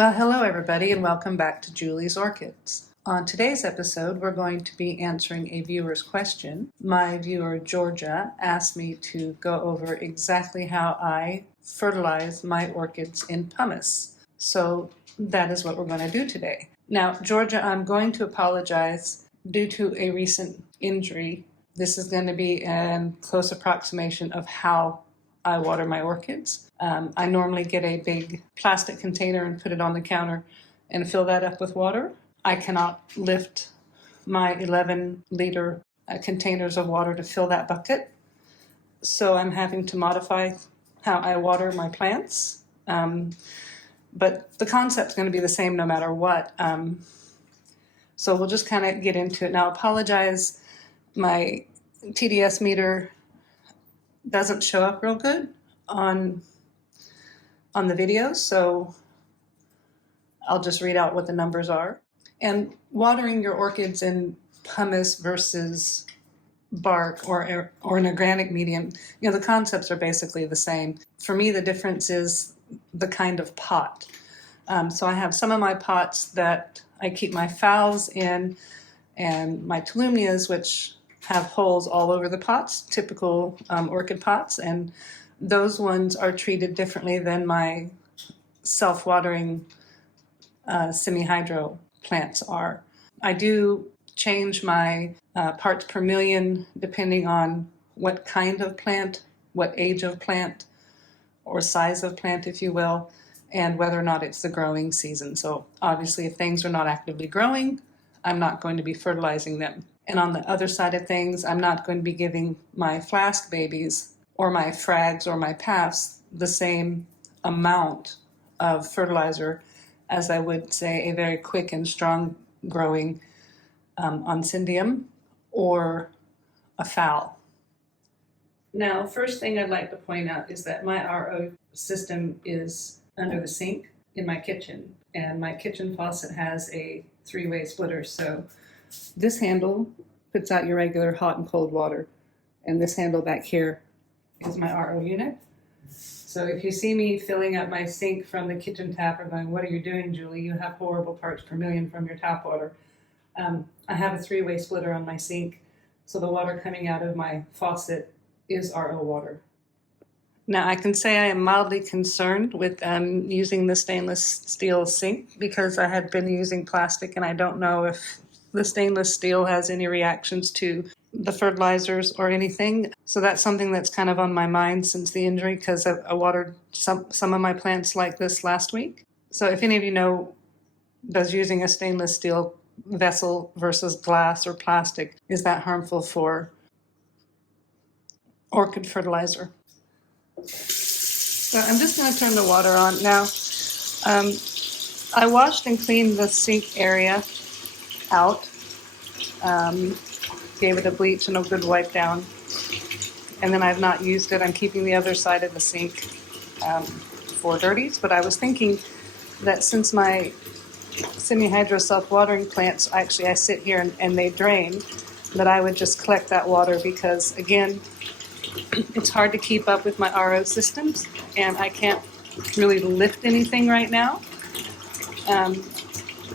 Well, hello everybody and welcome back to Julie's Orchids. On today's episode, we're going to be answering a viewer's question. My viewer, Georgia, asked me to go over exactly how I fertilize my orchids in pumice. So that is what we're going to do today. Now, Georgia, I'm going to apologize due to a recent injury. This is going to be a close approximation of how I water my orchids. I normally get a big plastic container and put it on the counter and fill that up with water. I cannot lift my 11-liter containers of water to fill that bucket, so I'm having to modify how I water my plants. But the concept's going to be the same no matter what. So we'll just kind of get into it. Now, I apologize, my TDS meter doesn't show up real good on the video, so I'll just read out what the numbers are. And watering your orchids in pumice versus bark or an organic medium, the concepts are basically the same. For me, the difference is the kind of pot. So I have some of my pots that I keep my phals in, and my tolumias, which have holes all over the pots, typical orchid pots, and those ones are treated differently than my self-watering semi-hydro plants are. I do change my parts per million depending on what kind of plant, what age of plant, or size of plant, if you will, and whether or not it's the growing season. So obviously if things are not actively growing, I'm not going to be fertilizing them. And on the other side of things, I'm not going to be giving my flask babies or my frags or my paths the same amount of fertilizer as I would, say, a very quick and strong growing oncidium or a phal. Now, first thing I'd like to point out is that my RO system is under the sink in my kitchen, and my kitchen faucet has a 3-way splitter. So this handle puts out your regular hot and cold water, and this handle back here is my RO unit. So if you see me filling up my sink from the kitchen tap or going, "What are you doing, Julie? You have horrible parts per million from your tap water." I have a 3-way splitter on my sink, so the water coming out of my faucet is RO water. Now, I can say I am mildly concerned with using the stainless steel sink because I had been using plastic, and I don't know if the stainless steel has any reactions to the fertilizers or anything. So that's something that's kind of on my mind since the injury, because I watered some of my plants like this last week. So if any of you know, does using a stainless steel vessel versus glass or plastic, is that harmful for orchid fertilizer? So I'm just going to turn the water on. Now, I washed and cleaned the sink area out, gave it a bleach and a good wipe down, and then I've not used it. I'm keeping the other side of the sink for dirties, but I was thinking that since my semi-hydro self-watering plants, actually I sit here and they drain, that I would just collect that water because, again, it's hard to keep up with my RO systems, and I can't really lift anything right now.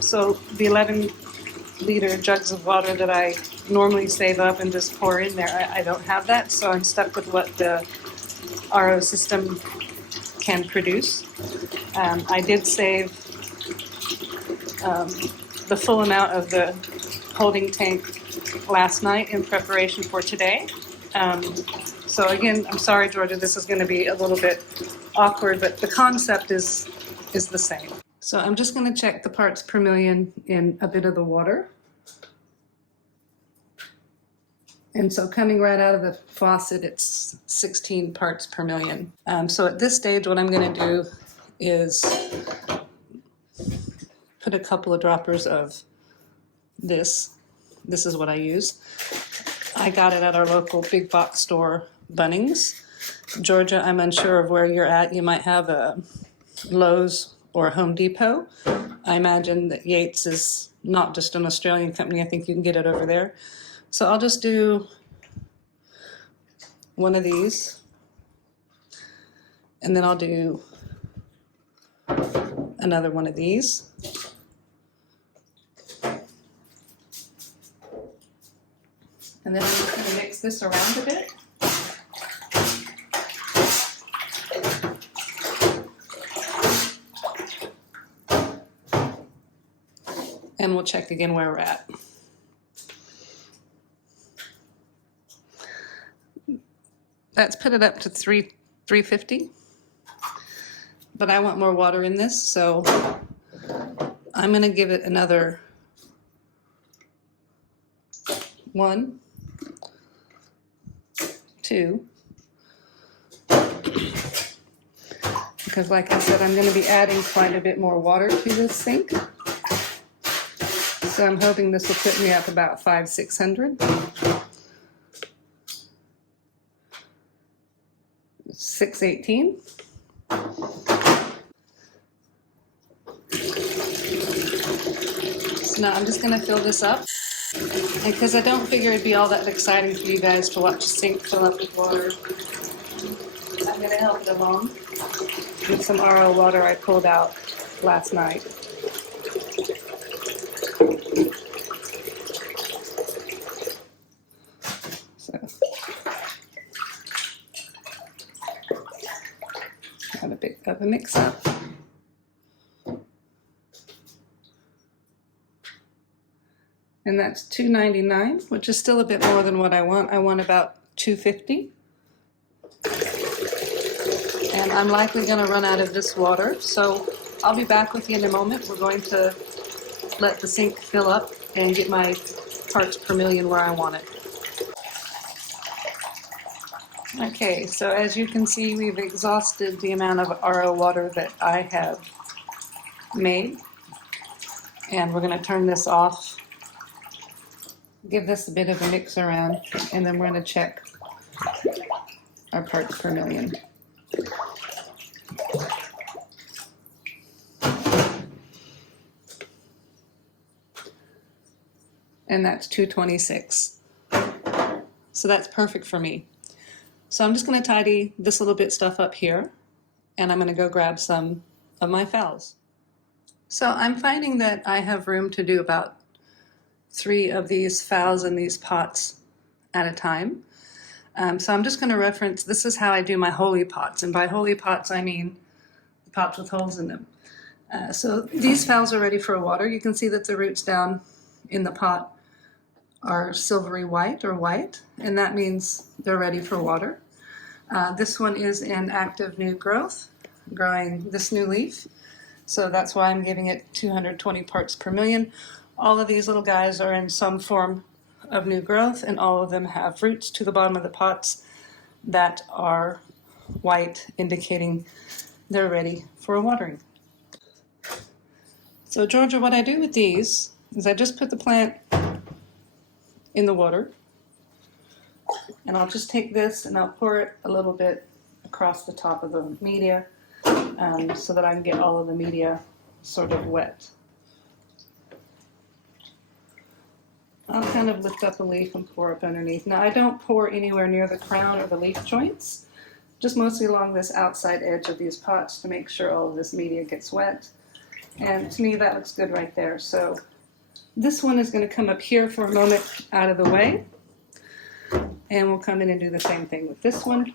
So the 11-liter jugs of water that I normally save up and just pour in there, I don't have that, so I'm stuck with what the RO system can produce. I did save the full amount of the holding tank last night in preparation for today. So again, I'm sorry, Georgia, this is going to be a little bit awkward, but the concept is the same. So I'm just going to check the parts per million in a bit of the water. And so coming right out of the faucet, it's 16 parts per million. So at this stage, what I'm going to do is put a couple of droppers of this. This is what I use. I got it at our local big box store, Bunnings. Georgia, I'm unsure of where you're at. You might have a Lowe's or Home Depot. I imagine that Yates is not just an Australian company. I think you can get it over there. So I'll just do one of these, and then I'll do another one of these. And then I'm just going to mix this around a bit. And we'll check again where we're at. That's put it up to 350. But I want more water in this, so I'm going to give it another 1, 2, because like I said, I'm going to be adding quite a bit more water to this sink. So I'm hoping this will put me up about 500–600. 618. So now I'm just going to fill this up. And because I don't figure it'd be all that exciting for you guys to watch a sink fill up with water, I'm going to help it along with some RO water I pulled out last night. So, got a bit of a mix up. And that's $2.99, which is still a bit more than what I want. I want about $2.50. And I'm likely going to run out of this water, so I'll be back with you in a moment. We're going to let the sink fill up and get my parts per million where I want it. Okay, so as you can see, we've exhausted the amount of RO water that I have made. And we're going to turn this off. Give this a bit of a mix around, and then we're going to check our parts per million. And that's 226. So that's perfect for me. So I'm just going to tidy this little bit stuff up here, and I'm going to go grab some of my phals. So I'm finding that I have room to do about 3 of these phals in these pots at a time. So I'm just going to reference, this is how I do my holy pots, and by holy pots I mean the pots with holes in them. So these phals are ready for water. You can see that the roots down in the pot are silvery white or white, and that means they're ready for water. This one is in active new growth, growing this new leaf, so that's why I'm giving it 220 parts per million. All of these little guys are in some form of new growth, and all of them have roots to the bottom of the pots that are white, indicating they're ready for watering. So Georgia, what I do with these is I just put the plant in the water, and I'll just take this and I'll pour it a little bit across the top of the media so that I can get all of the media sort of wet. I'll kind of lift up the leaf and pour up underneath. Now I don't pour anywhere near the crown or the leaf joints, just mostly along this outside edge of these pots to make sure all of this media gets wet. And to me that looks good right there. So this one is going to come up here for a moment out of the way, and we'll come in and do the same thing with this one.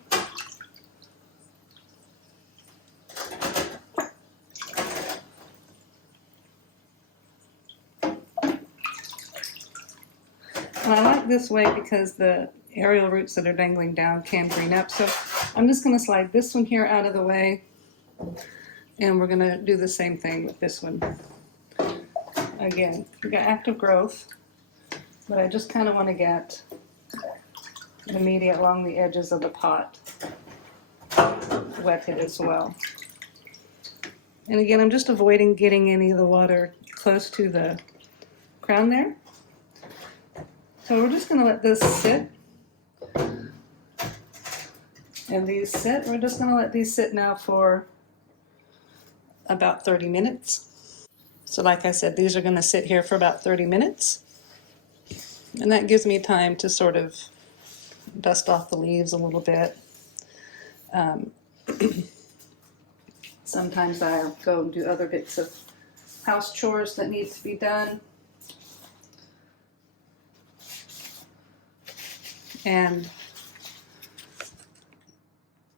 And I like this way because the aerial roots that are dangling down can green up. So I'm just going to slide this one here out of the way, and we're going to do the same thing with this one. Again, we've got active growth, but I just kind of want to get the media along the edges of the pot wetted as well. And again, I'm just avoiding getting any of the water close to the crown there. So we're just going to let this sit. And these sit. We're just going to let these sit now for about 30 minutes. So like I said, these are going to sit here for about 30 minutes. And that gives me time to sort of dust off the leaves a little bit. Sometimes I'll go and do other bits of house chores that need to be done. And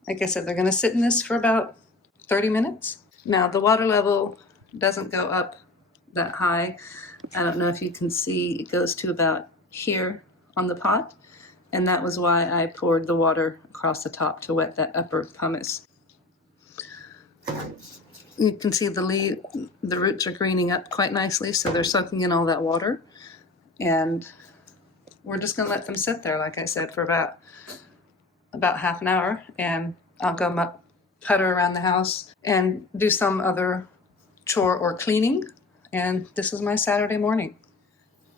like I said, they're going to sit in this for about 30 minutes. Now the water level doesn't go up that high. I don't know if you can see, it goes to about here on the pot. And that was why I poured the water across the top to wet that upper pumice. You can see the roots are greening up quite nicely, so they're soaking in all that water. And we're just going to let them sit there, like I said, for about half an hour. And I'll go putter around the house and do some other chore or cleaning. And this is my Saturday morning.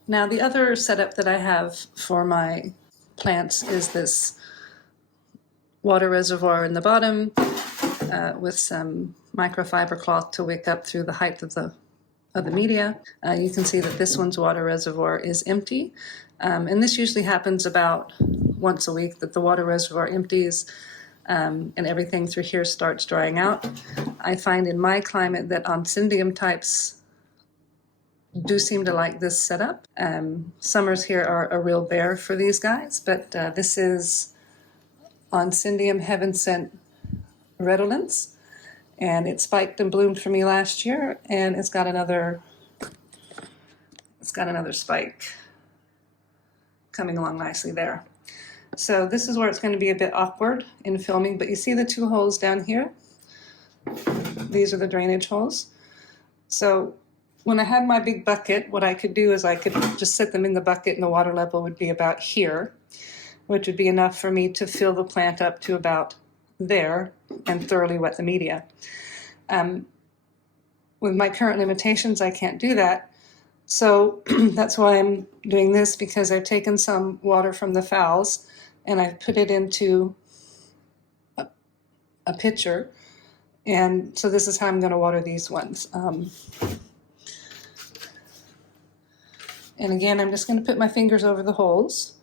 Now the other setup that I have for my plants is this water reservoir in the bottom with some microfiber cloth to wick up through the height of the media. You can see that this one's water reservoir is empty, and this usually happens about once a week, that the water reservoir empties and everything through here starts drying out. I find in my climate that Oncidium types do seem to like this setup. Summers here are a real bear for these guys, but this is Oncidium Heaven Sent Redolence, and it spiked and bloomed for me last year, and it's got another spike coming along nicely there. So this is where it's going to be a bit awkward in filming, but you see the two holes down here? These are the drainage holes. So when I had my big bucket, what I could do is I could just set them in the bucket and the water level would be about here, which would be enough for me to fill the plant up to about there and thoroughly wet the media. With my current limitations, I can't do that. So that's why I'm doing this, because I've taken some water from the fowls and I've put it into a pitcher. And so this is how I'm going to water these ones. And again, I'm just going to put my fingers over the holes.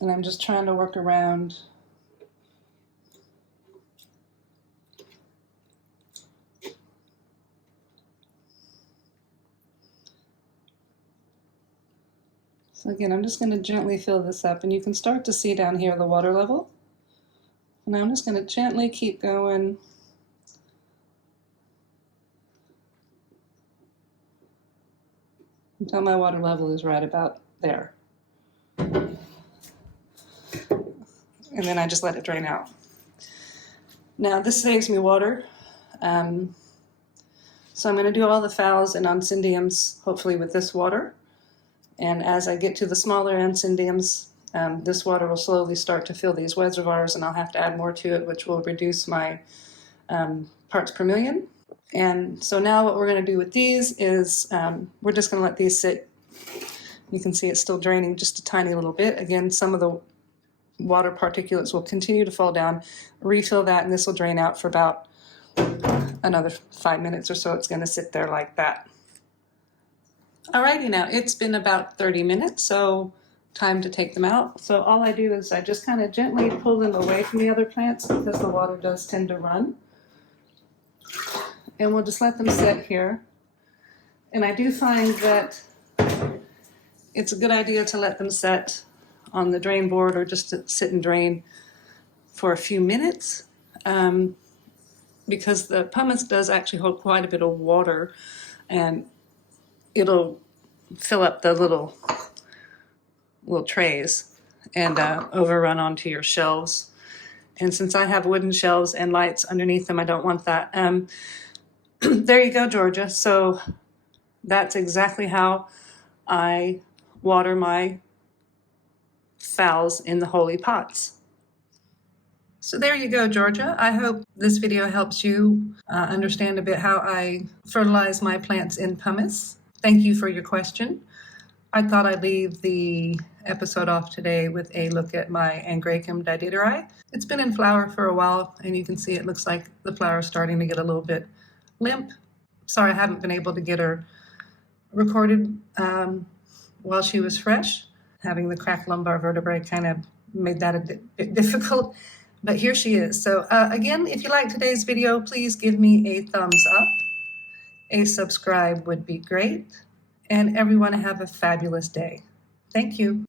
And I'm just trying to work around So again, I'm just going to gently fill this up, and you can start to see down here the water level. And I'm just going to gently keep going until my water level is right about there. And then I just let it drain out. Now this saves me water. So I'm going to do all the phals and oncidiums hopefully with this water. And as I get to the smaller oncidiums, this water will slowly start to fill these reservoirs, and I'll have to add more to it, which will reduce my parts per million. And so now what we're going to do with these is we're just going to let these sit. You can see it's still draining just a tiny little bit. Again, some of the water particulates will continue to fall down. Refill that, and this will drain out for about another 5 minutes or so. It's going to sit there like that. Alrighty, now it's been about 30 minutes, so time to take them out. So all I do is I just kind of gently pull them away from the other plants because the water does tend to run. And we'll just let them sit here. And I do find that it's a good idea to let them set on the drain board or just to sit and drain for a few minutes because the pumice does actually hold quite a bit of water, and it'll fill up the little trays and overrun onto your shelves. And since I have wooden shelves and lights underneath them, I don't want that. There you go, Georgia. So that's exactly how I water my phals in the holy pots. So there you go, Georgia. I hope this video helps you understand a bit how I fertilize my plants in pumice. Thank you for your question. I thought I'd leave the episode off today with a look at my Angraecum diditeri. It's been in flower for a while, and you can see it looks like the flower is starting to get a little bit limp. Sorry I haven't been able to get her recorded while she was fresh. Having the cracked lumbar vertebrae kind of made that a bit difficult, but here she is. So again, if you like today's video, please give me a thumbs up. A subscribe would be great. And everyone have a fabulous day. Thank you.